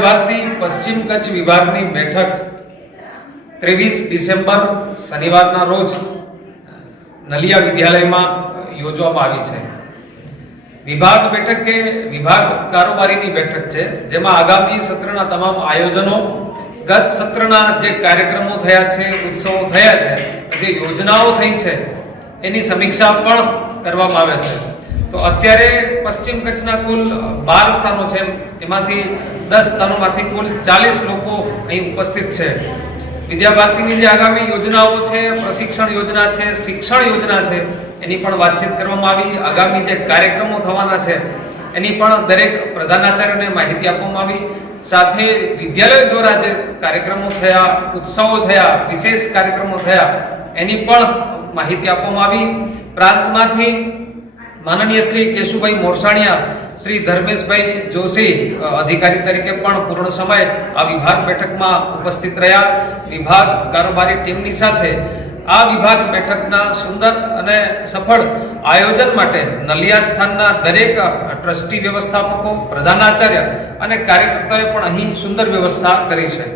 ભારતી પશ્ચિમ કચ્છ વિભાગની બેઠક 23 ડિસેમ્બર શનિવારના રોજ નલિયા વિદ્યાલયમાં યોજવામાં આવી છે। વિભાગ બેઠક કે વિભાગ કારોબારીની બેઠક છે, જેમાં આગામી સત્રના તમામ આયોજનો, ગત સત્રના જે કાર્યક્રમો થયા છે, ઉત્સવો થયા છે, જે યોજનાઓ થઈ છે એની સમીક્ષા પણ કરવામાં આવે છે। તો અત્યારે પશ્ચિમ કચ્છના કુલ 12 સ્થાનો છે, એમાંથી 10 સ્થાનોમાંથી કુલ 40 લોકો અહીં ઉપસ્થિત છે। વિદ્યા ભારતીની જે આગામી યોજનાઓ છે, પ્રશિક્ષણ યોજના છે, શિક્ષણ યોજના છે, એની પણ વાતચીત કરવામાં આવી। આગામી જે કાર્યક્રમો થવાના છે એની પણ દરેક પ્રધાનાચાર્યને માહિતી આપવામાં આવી। સાથે વિદ્યાલય દ્વારા જે કાર્યક્રમો થયા, ઉત્સવો થયા, વિશેષ કાર્યક્રમો થયા એની પણ માહિતી આપવામાં આવી। પ્રાંતમાંથી માનનીય શ્રી કેશુભાઈ મોરસાણિયા, શ્રી ધર્મેશભાઈ જોશી અધિકારી તરીકે પણ પૂર્ણ સમય આ વિભાગ બેઠકમાં ઉપસ્થિત રહ્યા। વિભાગ કારોબારી ટીમની સાથે આ વિભાગ બેઠકના સુંદર અને સફળ આયોજન માટે નલિયા સ્થાનના દરેક ટ્રસ્ટી વ્યવસ્થાપકો, પ્રધાનાચાર્ય અને કાર્યકર્તાઓએ પણ અહીં સુંદર વ્યવસ્થા કરી છે।